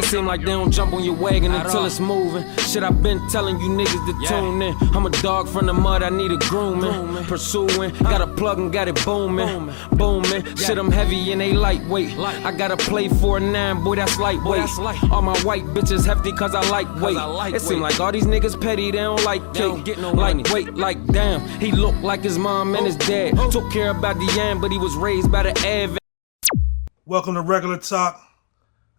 It seem like they don't jump on your wagon until it's moving. Shit, I've been telling you niggas to tune in. I'm a dog from the mud, I need a grooming. Pursuing, got a plug and got it booming. Booming, shit, I'm heavy and they lightweight. I gotta play for a 9, boy, that's lightweight. All my white bitches hefty cause I like weight. It seem like all these niggas petty, they don't like cake. Like weight, like damn, he look like his mom and his dad. Took care about the end, but he was raised by the Av. Welcome to Regular Talk.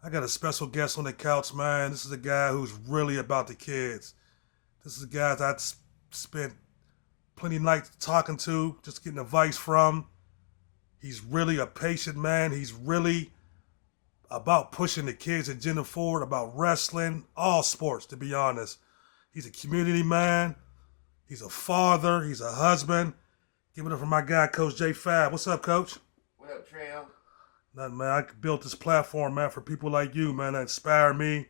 I got a special guest on the couch, man. This is a guy who's really about the kids. This is a guy that I spent plenty of nights talking to, just getting advice from. He's really a patient man. He's really about pushing the kids' agenda forward, about wrestling, all sports, to be honest. He's a community man. He's a father. He's a husband. Give it up for my guy, Coach J Fab. What's up, Coach? What up, Trail? Nothing, man. I built this platform, man, for people like you, man, that inspire me.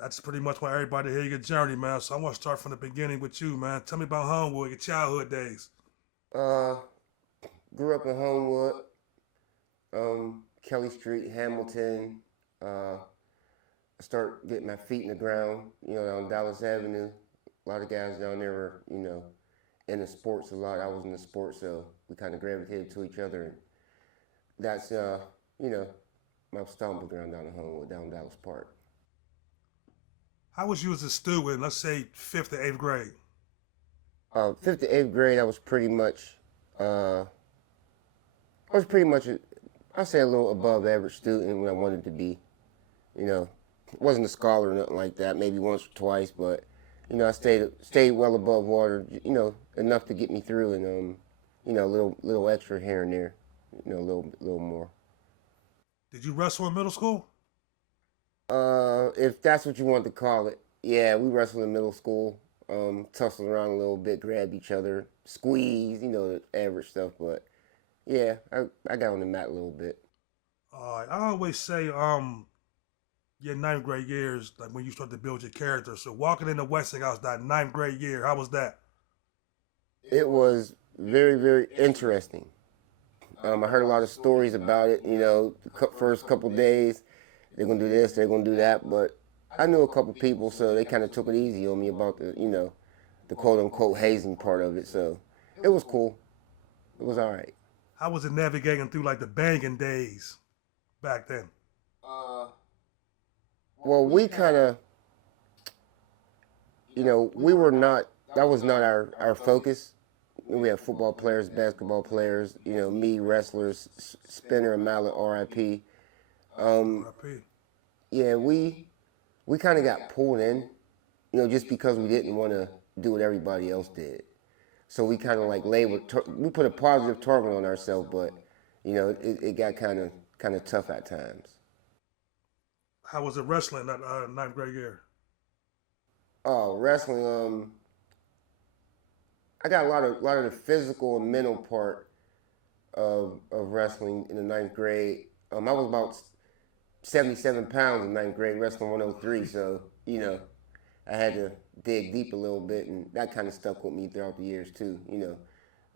That's pretty much want everybody to hear your journey, man. So I want to start from the beginning with you, man. Tell me about Homewood, your childhood days. Grew up in Homewood, Kelly Street, Hamilton. I started getting my feet in the ground, on Dallas Avenue. A lot of guys down there were, in the sports a lot. I was in the sports, so we kind of gravitated to each other. And that's, my stomping ground down in Homewood, down Dallas Park. How was you as a student, let's say 5th to 8th grade? 5th to 8th grade, I was pretty much, I'd say a little above average student when I wanted to be. Wasn't a scholar or nothing like that, maybe once or twice, but, I stayed well above water, enough to get me through and, a little extra here and there, a little more. Did you wrestle in middle school? If that's what you want to call it. Yeah, we wrestled in middle school, tussled around a little bit, grabbed each other, squeeze, the average stuff, but yeah, I got on the mat a little bit. I always say, your 9th grade years, like when you start to build your character. So walking into Westinghouse that 9th grade year, how was that? It was very, very interesting. I heard a lot of stories about it, the first couple days, they're going to do this, they're going to do that, but I knew a couple people, so they kind of took it easy on me about the quote-unquote hazing part of it, so it was cool. It was all right. How was it navigating through, like, the banging days back then? Well, we kind of, we were not, that was not our focus. We had football players, basketball players, me, wrestlers, Spinner and Mallet, R.I.P. Yeah, we kind of got pulled in, just because we didn't want to do what everybody else did. So we kind of like we put a positive target on ourselves, but, it got kind of tough at times. How was it wrestling that 9th grade year? Oh, wrestling, I got a lot of the physical and mental part of wrestling in the 9th grade. I was about 77 pounds in 9th grade, wrestling 103, so, I had to dig deep a little bit, and that kind of stuck with me throughout the years, too,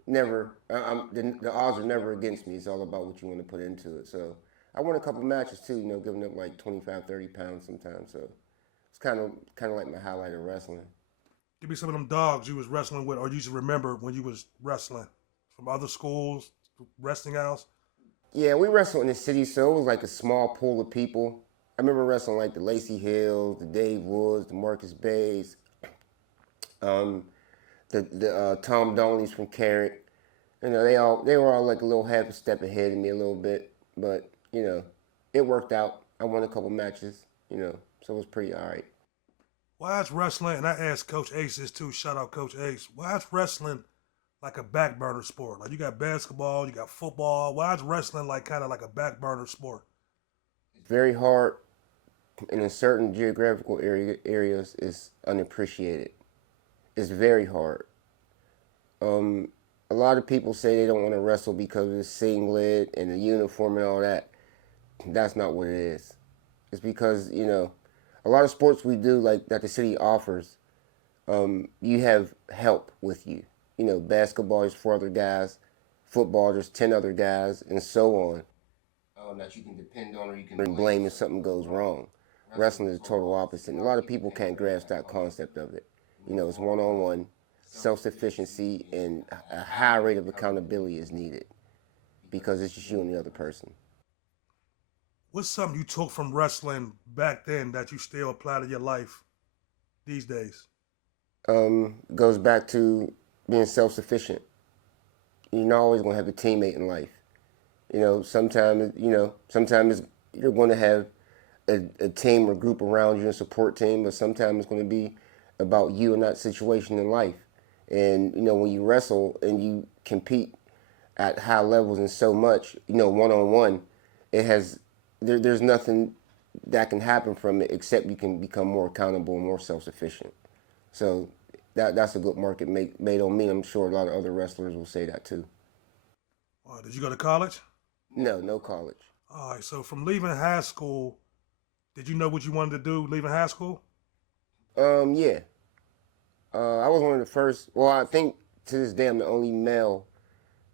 Never, the odds are never against me. It's all about what you want to put into it, so I won a couple matches, too, giving up like 25, 30 pounds sometimes, so it's kind of like my highlight of wrestling. Give me some of them dogs you was wrestling with, or you should remember when you was wrestling from other schools, wrestling house. Yeah, we wrestled in the city, so it was like a small pool of people. I remember wrestling like the Lacey Hills, the Dave Woods, the Marcus Bays, the Tom Donleys from Carrick. They were all like a little half a step ahead of me a little bit, but it worked out. I won a couple matches, so it was pretty all right. Why is wrestling, and I asked Coach Ace this too, shout out Coach Ace, why is wrestling like a back burner sport? Like you got basketball, you got football. Why is wrestling like kind of like a back burner sport? It's very hard, and in certain geographical areas it's unappreciated. It's very hard. A lot of people say they don't want to wrestle because of the singlet and the uniform and all that. That's not what it is. It's because, a lot of sports we do, like that the city offers, you have help with you. Basketball is 4 other guys, football there's 10 other guys, and so on. That you can depend on or you can blame if something goes wrong. Wrestling is the total opposite. And a lot of people can't grasp that concept of it. You know, it's one-on-one, self-sufficiency, and a high rate of accountability is needed because it's just you and the other person. What's something you took from wrestling back then that you still apply to your life these days? Goes back to being self-sufficient. You're not always going to have a teammate in life. Sometimes you're going to have a team or group around you, a support team, but sometimes it's going to be about you in that situation in life. And, when you wrestle and you compete at high levels and so much, one-on-one, there's nothing that can happen from it except you can become more accountable and more self-sufficient. So that's a good market made on me. I'm sure a lot of other wrestlers will say that too. Did you go to college? No college. All right, so from leaving high school, did you know what you wanted to do leaving high school? Yeah. I was one of the first, well, I think to this day I'm the only male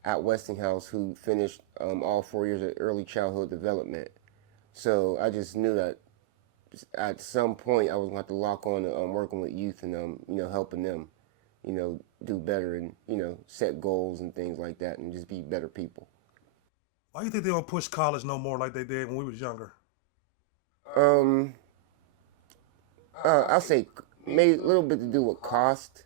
at Westinghouse who finished all 4 years of early childhood development. So I just knew that at some point I was going to have to lock on to working with youth and, helping them, do better and, set goals and things like that and just be better people. Why do you think they don't push college no more like they did when we was younger? I'll say maybe a little bit to do with cost.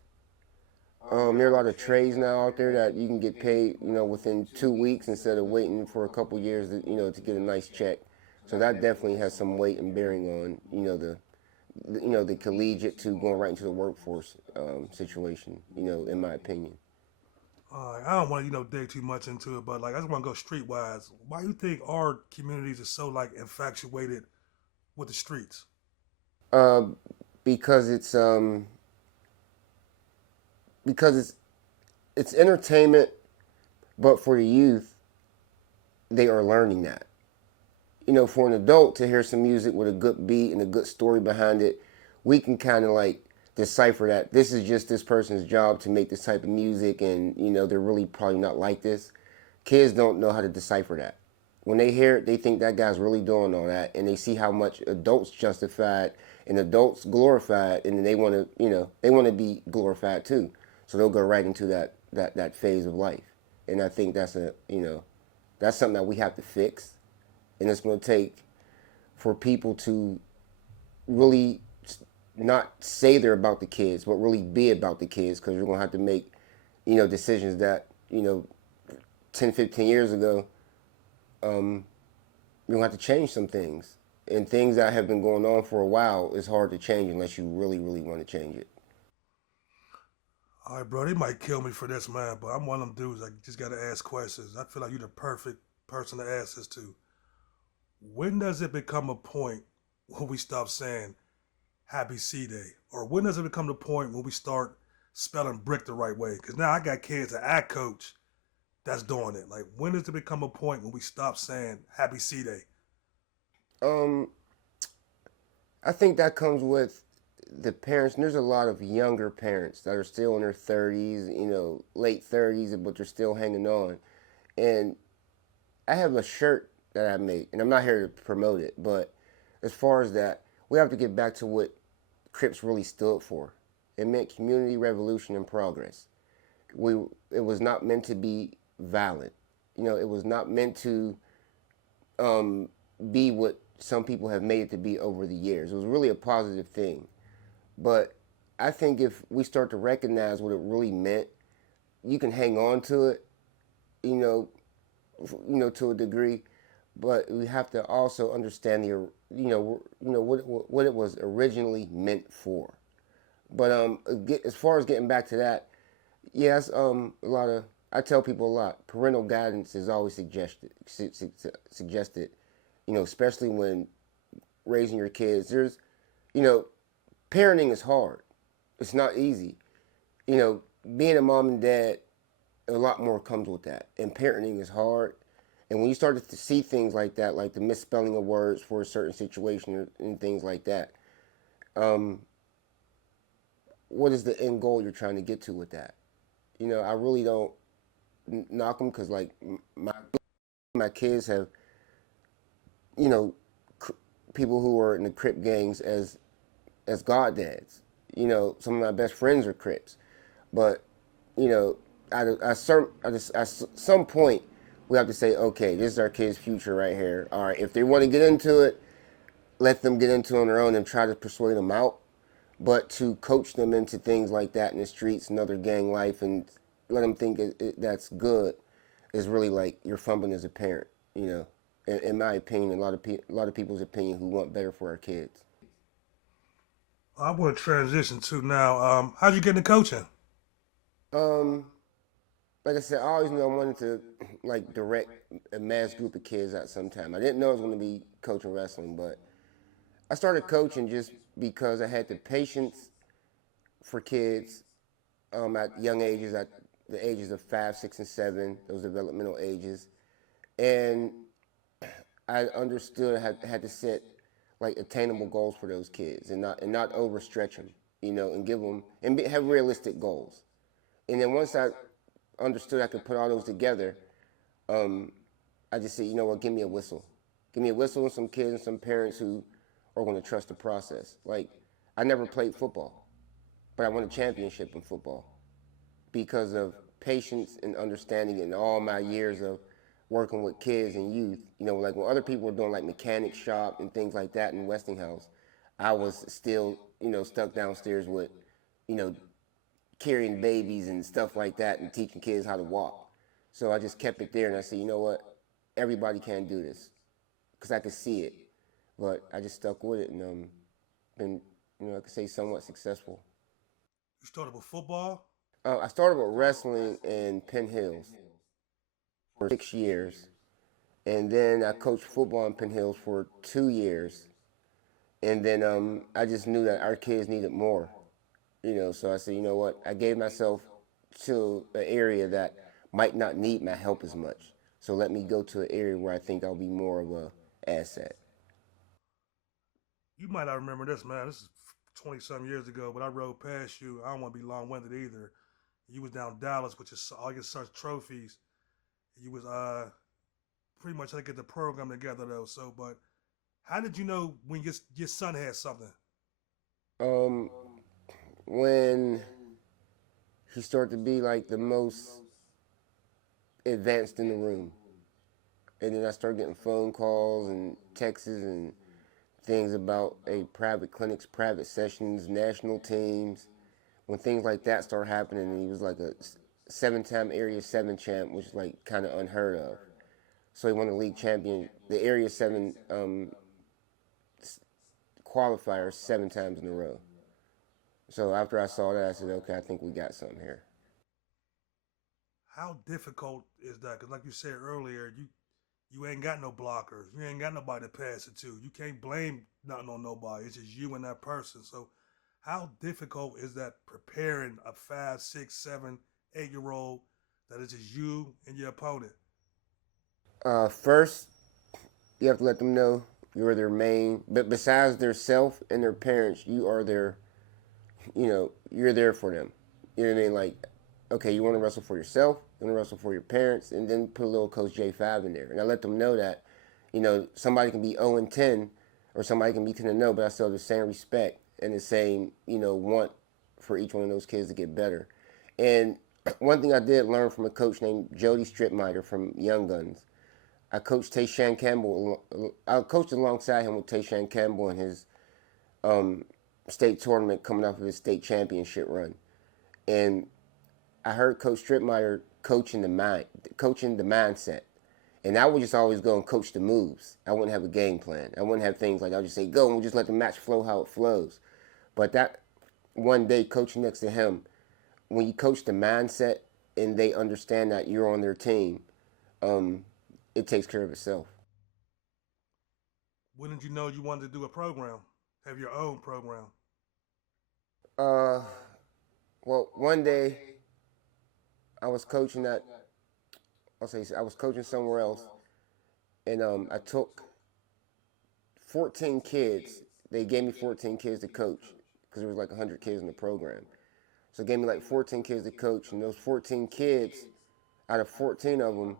There are a lot of trades now out there that you can get paid, within 2 weeks instead of waiting for a couple years, to get a nice check. So that definitely has some weight and bearing on, the collegiate to going right into the workforce situation, in my opinion. I don't want to, dig too much into it, but I just want to go streetwise. Why do you think our communities are so infatuated with the streets? Because it's entertainment, but for the youth, they are learning that. For an adult to hear some music with a good beat and a good story behind it, we can kind of decipher that this is just this person's job to make this type of music and, they're really probably not like this. Kids don't know how to decipher that. When they hear it, they think that guy's really doing all that, and they see how much adults justify it and adults glorify it, and then they want to be glorified too. So they'll go right into that phase of life. And I think that's something that we have to fix. And it's going to take for people to really not say they're about the kids, but really be about the kids, because you're going to have to make, decisions that, 10, 15 years ago, you're going to have to change some things. And things that have been going on for a while is hard to change unless you really, really want to change it. All right, bro, they might kill me for this, man, but I'm one of them dudes. I just got to ask questions. I feel like you're the perfect person to ask this to. When does it become a point when we stop saying Happy C-Day? Or when does it become the point when we start spelling brick the right way? Because now I got kids that I coach that's doing it. When does it become a point when we stop saying Happy C-Day? I think that comes with the parents. And there's a lot of younger parents that are still in their 30s, late 30s, but they're still hanging on. And I have a shirt that I make, and I'm not here to promote it, but as far as that, we have to get back to what Crips really stood for. It meant community, revolution, and progress. It was not meant to be violent. It was not meant to be what some people have made it to be over the years. It was really a positive thing. But I think if we start to recognize what it really meant, you can hang on to it, to a degree. But we have to also understand what it was originally meant for. But as far as getting back to that, yes, I tell people a lot. Parental guidance is always suggested. Especially when raising your kids. There's, parenting is hard. It's not easy. Being a mom and dad, a lot more comes with that. And parenting is hard. And when you start to see things like that, like the misspelling of words for a certain situation and things like that, what is the end goal you're trying to get to with that? I really don't knock them because, my kids have, people who were in the Crip gangs as goddads. You know, some of my best friends are Crips, but you know, at some point we have to say, okay, this is our kid's future right here. All right, if they want to get into it, let them get into it on their own and try to persuade them out. But to coach them into things like that in the streets and other gang life and let them think that's good is really like you're fumbling as a parent. You know, in my opinion, a lot of people's opinion who want better for our kids. I want to transition to now. How'd you get into coaching? Um, like I said, I always knew I wanted to like direct a mass group of kids at some time. I didn't know I was going to be coaching wrestling, but I started coaching just because I had the patience for kids at young ages, at the ages of 5, 6, and 7, those developmental ages, and I understood I had to set like attainable goals for those kids and not overstretch them, you know, and give them and have realistic goals. And then once I understood I could put all those together, I just said, you know what, give me a whistle. Give me a whistle and some kids and some parents who are going to trust the process. Like, I never played football, but I won a championship in football because of patience and understanding in all my years of working with kids and youth. You know, like when other people were doing like mechanic shop and things like that in Westinghouse, I was still, you know, stuck downstairs with, you know, carrying babies and stuff like that and teaching kids how to walk. So I just kept it there and I said, you know what, everybody can do this because I could see it. But I just stuck with it and been, you know, I could say somewhat successful. You started with football? I started with wrestling in Penn Hills for 6 years. And then I coached football in Penn Hills for 2 years. And then I just knew that our kids needed more. You know, so I said, you know what, I gave myself to an area that might not need my help as much. So let me go to an area where I think I'll be more of a asset. You might not remember this, man. This is 20-some years ago, but I rode past you. I don't want to be long-winded either. You was down Dallas with all your son's trophies. You was pretty much trying to get the program together, though. So, but how did you know when your son had something? When he started to be like the most advanced in the room. And then I started getting phone calls and texts and things about private clinics, private sessions, national teams. When things like that started happening, and he was like a 7-time Area 7 champ, which is like kind of unheard of. So he won the league champion, the Area 7 qualifier 7 times in a row. So after I saw that, I said, okay, I think we got something here. How difficult is that? Because like you said earlier, you ain't got no blockers. You ain't got nobody to pass it to. You can't blame nothing on nobody. It's just you and that person. So how difficult is that preparing a 5, 6, 7, 8-year-old that is just you and your opponent? First, you have to let them know you're their main, but besides their self and their parents, you are their, you know, you're there for them. You know what I mean? Like, okay, you want to wrestle for yourself, you want to wrestle for your parents, and then put a little Coach J5 in there. And I let them know that, you know, somebody can be 0-10 or somebody can be 10-0, but I still have the same respect and the same, you know, want for each one of those kids to get better. And one thing I did learn from a coach named Jody Stripmiter from Young Guns. I coached Tayshawn Campbell. I coached alongside him with Tayshawn Campbell in his state tournament coming off of his state championship run. And I heard Coach Stripmiter coaching the mindset. And I would just always go and coach the moves. I wouldn't have a game plan. I wouldn't have things like, I would just say, go, and we'll just let the match flow how it flows. But that one day, coaching next to him, when you coach the mindset and they understand that you're on their team, it takes care of itself. When did you know you wanted to do a program, have your own program? Well, one day I was coaching I was coaching somewhere else, and I took 14 kids. They gave me 14 kids to coach because there was like 100 kids in the program. So they gave me like 14 kids to coach, and those 14 kids, out of 14 of them,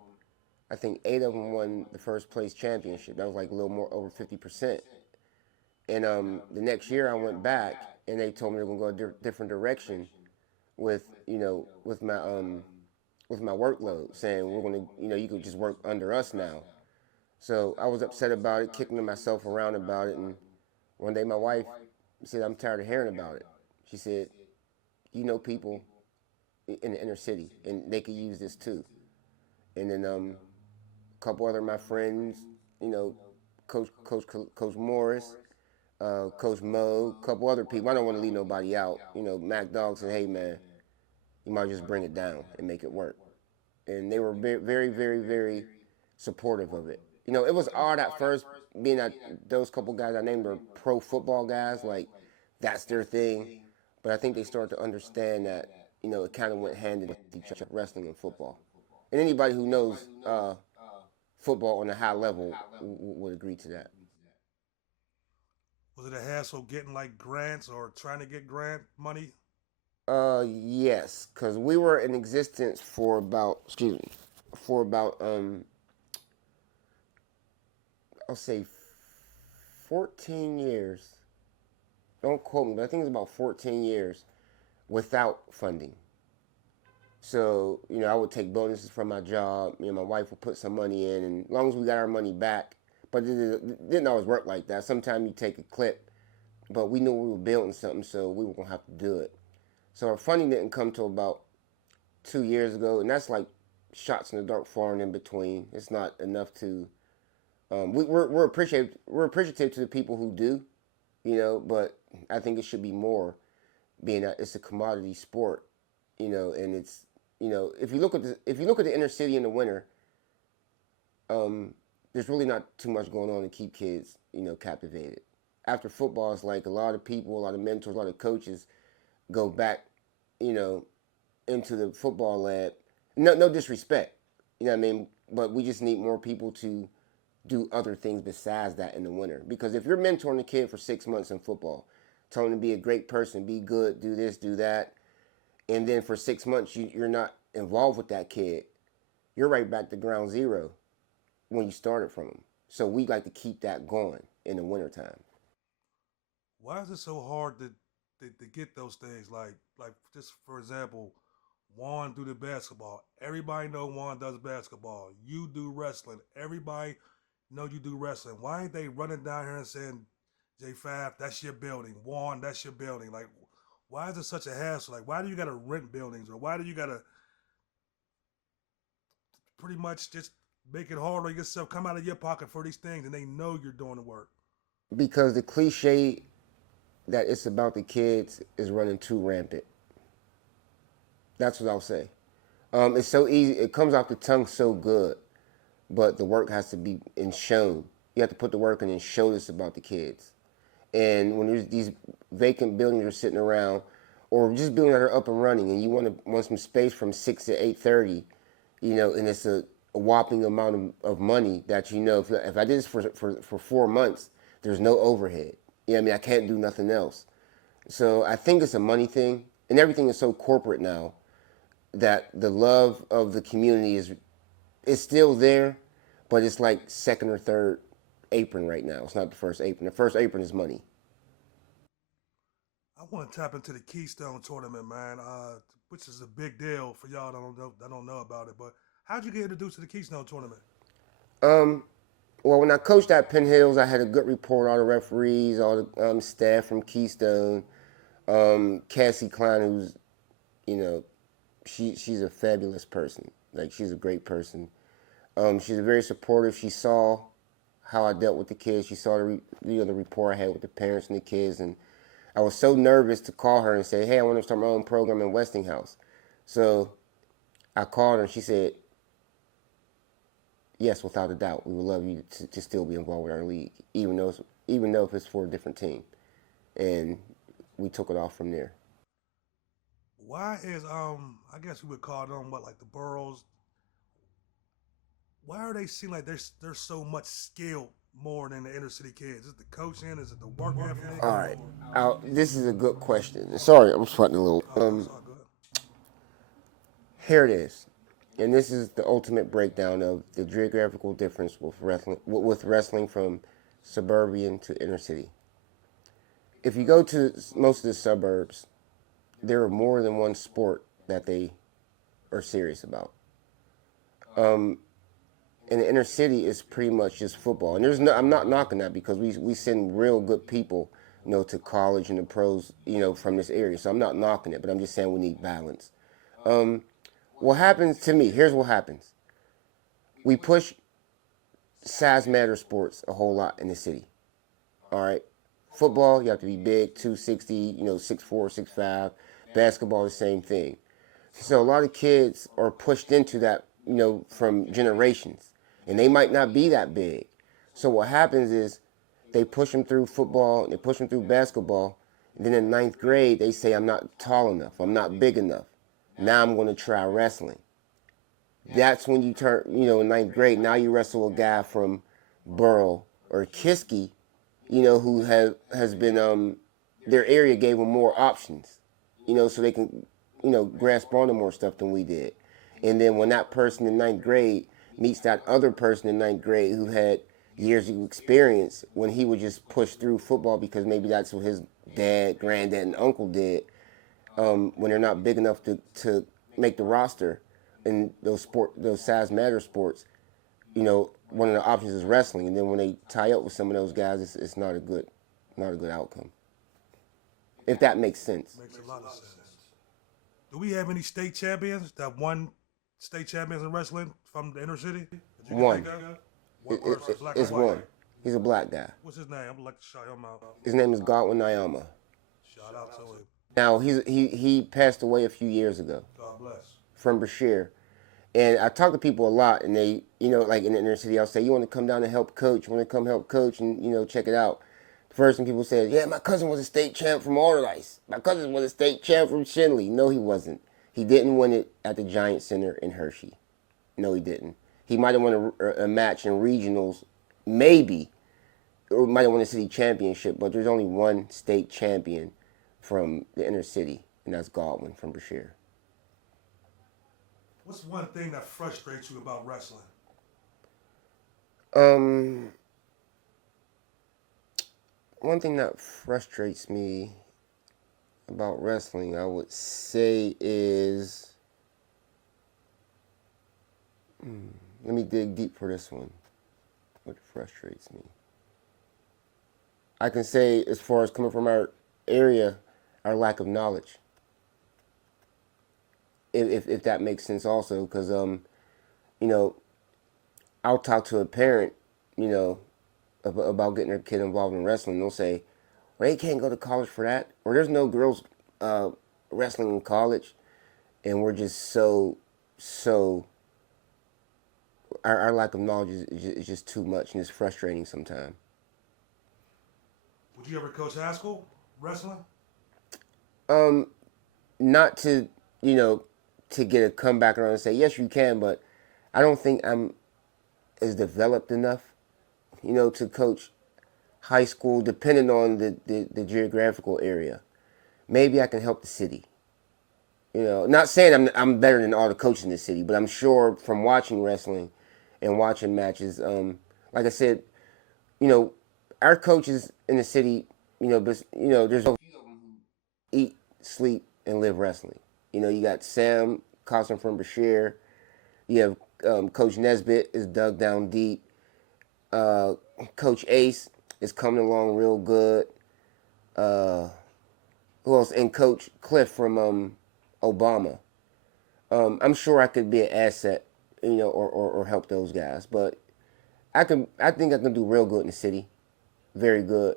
I think 8 of them won the first place championship. That was like a little more over 50%. And the next year I went back, and they told me they're gonna go a different direction with with my workload, saying we're gonna you could just work under us now. So I was upset about it, kicking myself around about it, and one day my wife said, "I'm tired of hearing about it." She said, "You know people in the inner city, and they could use this too." And then a couple other of my friends, you know, Coach Morris, Coach Mo, a couple other people. I don't want to leave nobody out. You know, Mac Dog said, "Hey man, you might just bring it down and make it work." And they were very, very, very supportive of it. You know, it was odd at first, being that those couple guys I named are pro football guys, like that's their thing. But I think they started to understand that, it kind of went hand in hand with each other, wrestling and football. And anybody who knows football on a high level would agree to that. Was it a hassle getting like grants or trying to get grant money? Yes, because we were in existence for about, I'll say 14 years. Don't quote me, but I think it's about 14 years without funding. So, I would take bonuses from my job. My wife would put some money in, and as long as we got our money back, but it didn't always work like that. Sometimes you take a clip, but we knew we were building something, so we were going to have to do it. So our funding didn't come till about 2 years ago, and that's like shots in the dark, far and in between. It's not enough to. We're appreciative to the people who do, but I think it should be more, being that it's a commodity sport, and it's if you look at the inner city in the winter, there's really not too much going on to keep kids captivated. After football, it's like a lot of people, a lot of mentors, a lot of coaches go back, into the football lab. No disrespect, you know what I mean? But we just need more people to do other things besides that in the winter. Because if you're mentoring a kid for 6 months in football, telling him to be a great person, be good, do this, do that, and then for 6 months you're not involved with that kid, you're right back to ground zero when you started from him. So we like to keep that going in the wintertime. Why is it so hard to get those things? Like just for example, Juan do the basketball. Everybody know Juan does basketball. You do wrestling. Everybody know you do wrestling. Why ain't they running down here and saying, J5, that's your building. Juan, that's your building. Like, why is it such a hassle? Like, why do you got to rent buildings? Or why do you got to pretty much just make it hard on yourself, come out of your pocket for these things, and they know you're doing the work? Because the cliche that it's about the kids is running too rampant. That's what I'll say. It's so easy. It comes off the tongue so good, but the work has to be shown. You have to put the work in and show this about the kids. And when there's these vacant buildings are sitting around, or just buildings that are up and running, and you want some space from 6 to 8:30, and it's a whopping amount of money that if I did this for 4 months, there's no overhead. I can't do nothing else. So I think it's a money thing, and everything is so corporate now that the love of the community is still there, but it's like second or third apron right now. It's not the first apron. The first apron is money. I want to tap into the Keystone tournament, man, which is a big deal for y'all that don't know about it. But how'd you get introduced to the Keystone tournament? Well, when I coached at Penn Hills, I had a good report, all the referees, all the staff from Keystone. Cassie Klein, who's, she's a fabulous person. Like, she's a great person. She's very supportive. She saw how I dealt with the kids. She saw the rapport I had with the parents and the kids. And I was so nervous to call her and say, hey, I want to start my own program in Westinghouse. So I called her and she said, yes, without a doubt, we would love you to still be involved with our league, even though if it's for a different team. And we took it off from there. Why is I guess we would call them like the boroughs? Why are they seem like there's so much skill more than the inner city kids? Is it the coaching? Is it the work ethic? All right, this is a good question. Sorry, I'm sweating a little. Here it is. And this is the ultimate breakdown of the geographical difference with wrestling from suburban to inner city. if you go to most of the suburbs, there are more than one sport that they are serious about. In the inner city, it's pretty much just football. And I'm not knocking that because we send real good people, to college and the pros, from this area. So I'm not knocking it, but I'm just saying we need balance. What happens to me? Here's what happens. We push size matter sports a whole lot in the city. All right. Football, you have to be big, 260, 6'4", 6'5". Basketball, the same thing. So a lot of kids are pushed into that, from generations. And they might not be that big. So what happens is they push them through football, and they push them through basketball. And then in ninth grade, they say, I'm not tall enough. I'm not big enough. Now I'm going to try wrestling. That's when you turn, in ninth grade, now you wrestle a guy from Burrell or Kiski, who has been, their area gave them more options, so they can, grasp onto more stuff than we did. And then when that person in ninth grade meets that other person in ninth grade who had years of experience, when he would just push through football because maybe that's what his dad, granddad, and uncle did, when they're not big enough to make the roster in those size matter sports, one of the options is wrestling. And then when they tie up with some of those guys, it's not a good outcome. If that makes sense. Makes a lot of sense. Do we have any state champions that won state champions in wrestling from the inner city? One. One person, black It's or white? one. He's a black guy. What's his name? I'd like to shout him out. His name is Godwin Nyama. Shout out to him. Now he passed away a few years ago God bless. from Brashear. And I talk to people a lot, and they, like in the inner city, I'll say, you want to come down and help coach? You want to come help coach and, check it out? The first thing people say is, yeah, my cousin was a state champ from Alderdice. My cousin was a state champ from Shinley. No, he wasn't. He didn't win it at the Giant Center in Hershey. No, he didn't. He might have won a match in regionals, maybe, or might have won a city championship, but there's only one state champion from the inner city, and that's Godwin from Brashear. What's one thing that frustrates you about wrestling? One thing that frustrates me about wrestling, I would say, is, let me dig deep for this one. What frustrates me? I can say, as far as coming from our area, our lack of knowledge. If that makes sense also, because, I'll talk to a parent, about getting their kid involved in wrestling. They'll say, well, they can't go to college for that, or there's no girls wrestling in college, and we're just so our lack of knowledge is just too much, and it's frustrating sometimes. Would you ever coach high school wrestling? Not to, to get a comeback around and say, yes, you can, but I don't think I'm as developed enough, to coach high school, depending on the geographical area. Maybe I can help the city. Not saying I'm better than all the coaches in the city, but I'm sure from watching wrestling and watching matches, like I said, our coaches in the city, there's a few of them who eat, sleep, and live wrestling. You got Sam Costin from Brashear. You have Coach Nesbitt is dug down deep. Coach Ace is coming along real good. Who else? And Coach Cliff from Obama. I'm sure I could be an asset, or help those guys. But I think I can do real good in the city, very good.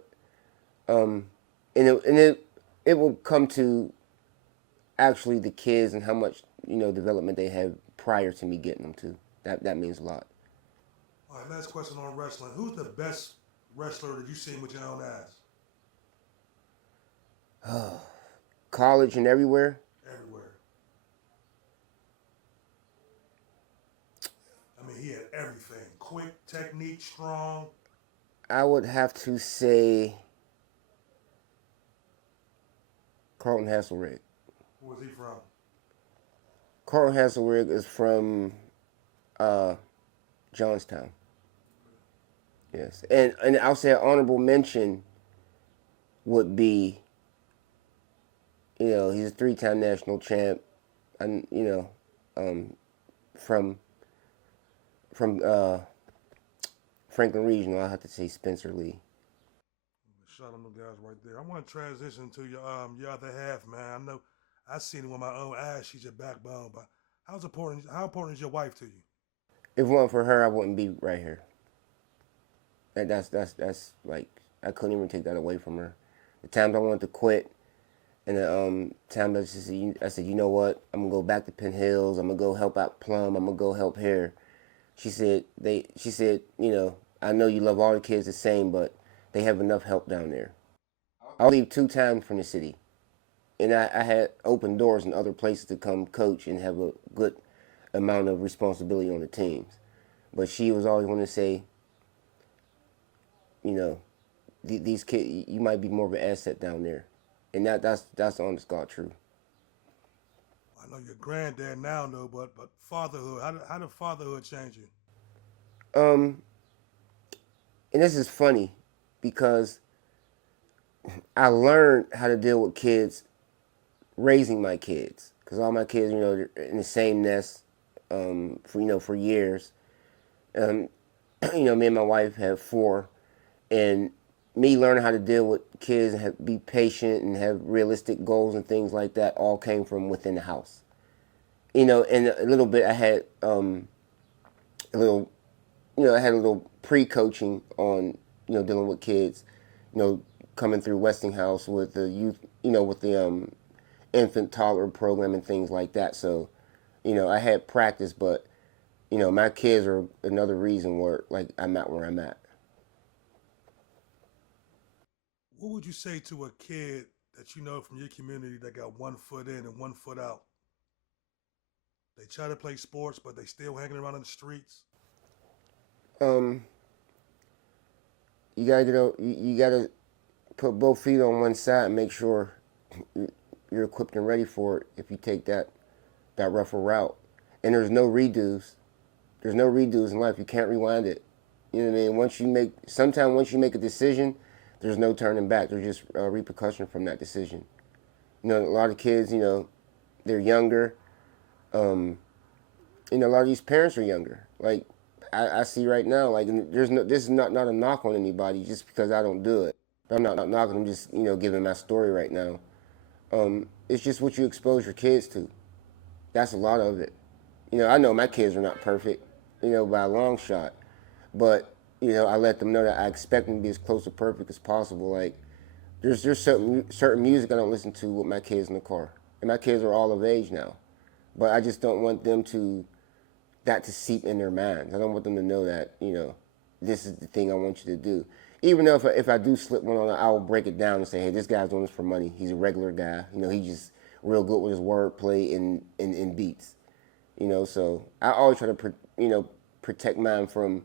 And it will come to actually the kids and how much development they have prior to me getting them to. That means a lot. All right, last question on wrestling. Who's the best wrestler that you've seen with your own eyes? College and everywhere. Everywhere. I mean, he had everything. Quick, technique, strong. I would have to say Carlton Hasselrig. Who was he from? Carlton Hasselrig is from Johnstown. Yes, and I'll say an honorable mention would be, he's a 3-time national champ, and from Franklin Regional, I have to say Spencer Lee. Shout out them guys right there. I want to transition to your other half, man. I know I seen it with my own eyes. She's your backbone, but how important is your wife to you? If it weren't for her, I wouldn't be right here. That's like, I couldn't even take that away from her. The times I wanted to quit, and the time I said, you know what, I'm gonna go back to Penn Hills. I'm gonna go help out Plum. I'm gonna go help here. She said, I know you love all the kids the same, but they have enough help down there. I'll leave 2 times from the city, and I had open doors in other places to come coach and have a good amount of responsibility on the teams. But she was always going to say, these kids, you might be more of an asset down there, and that's the honest God truth. I know you're granddad now, though, but fatherhood. How did fatherhood change you? And this is funny because I learned how to deal with kids raising my kids, because all my kids, they're in the same nest for years. Me and my wife have 4, and me learning how to deal with kids and be patient and have realistic goals and things like that all came from within the house. And a little bit I had I had a little pre-coaching on, dealing with kids, coming through Westinghouse with the youth, with the infant toddler program and things like that. So, I had practice, but, my kids are another reason where, like, I'm at where I'm at. What would you say to a kid that you know from your community that got 1 foot in and 1 foot out? They try to play sports, but they still hanging around in the streets. You gotta put both feet on one side and make sure you're equipped and ready for it if you take that rougher route. And there's no redos. There's no redos in life. You can't rewind it. You know what I mean? Once you make a decision, there's no turning back. There's just repercussion from that decision. A lot of kids, they're younger. A lot of these parents are younger. Like, I see right now, like, this is not a knock on anybody just because I don't do it. I'm not knocking, I'm just, giving my story right now. It's just what you expose your kids to. That's a lot of it. I know my kids are not perfect, by a long shot. But, I let them know that I expect them to be as close to perfect as possible. Like, there's certain music I don't listen to with my kids in the car. And my kids are all of age now. But I just don't want them to seep in their minds. I don't want them to know that, this is the thing I want you to do. Even though if I do slip one on, I will break it down and say, hey, this guy's doing this for money. He's a regular guy. He's just real good with his wordplay and beats. So I always try to, protect mine from,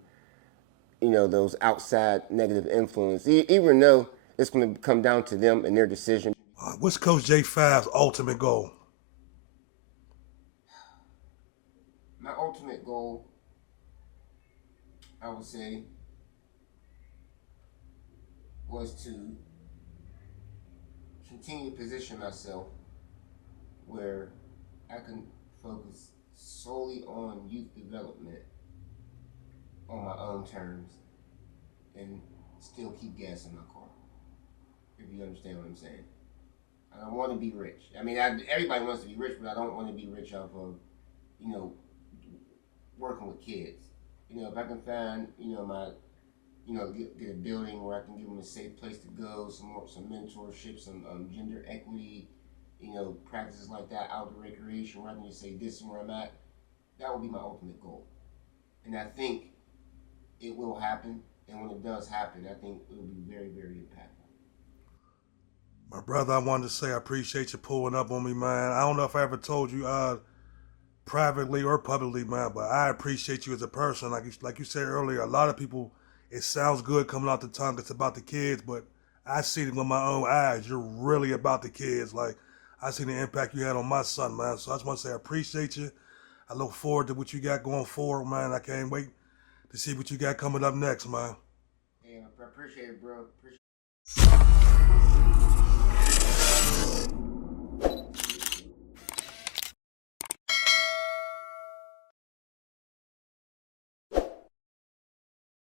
those outside negative influence, even though it's going to come down to them and their decision. What's Coach J5's ultimate goal? My ultimate goal, I would say, was to continue to position myself where I can focus solely on youth development on my own terms and still keep gas in my car, if you understand what I'm saying. I don't want to be rich. I mean, everybody wants to be rich, but I don't want to be rich off of, working with kids. If I can find, get a building where I can give them a safe place to go, some mentorship, some gender equity, practices like that, outdoor recreation, where I can just say, this is where I'm at, that would be my ultimate goal. And I think it will happen, and when it does happen, I think it will be very, very impactful. My brother, I wanted to say I appreciate you pulling up on me, man. I don't know if I ever told you privately or publicly, man, but I appreciate you as a person. Like you said earlier, a lot of people, it sounds good coming out the tongue, it's about the kids, but I see it with my own eyes. You're really about the kids. Like, I see the impact you had on my son, man. So I just want to say I appreciate you. I look forward to what you got going forward, man. I can't wait to see what you got coming up next, man. Yeah, I appreciate it, bro.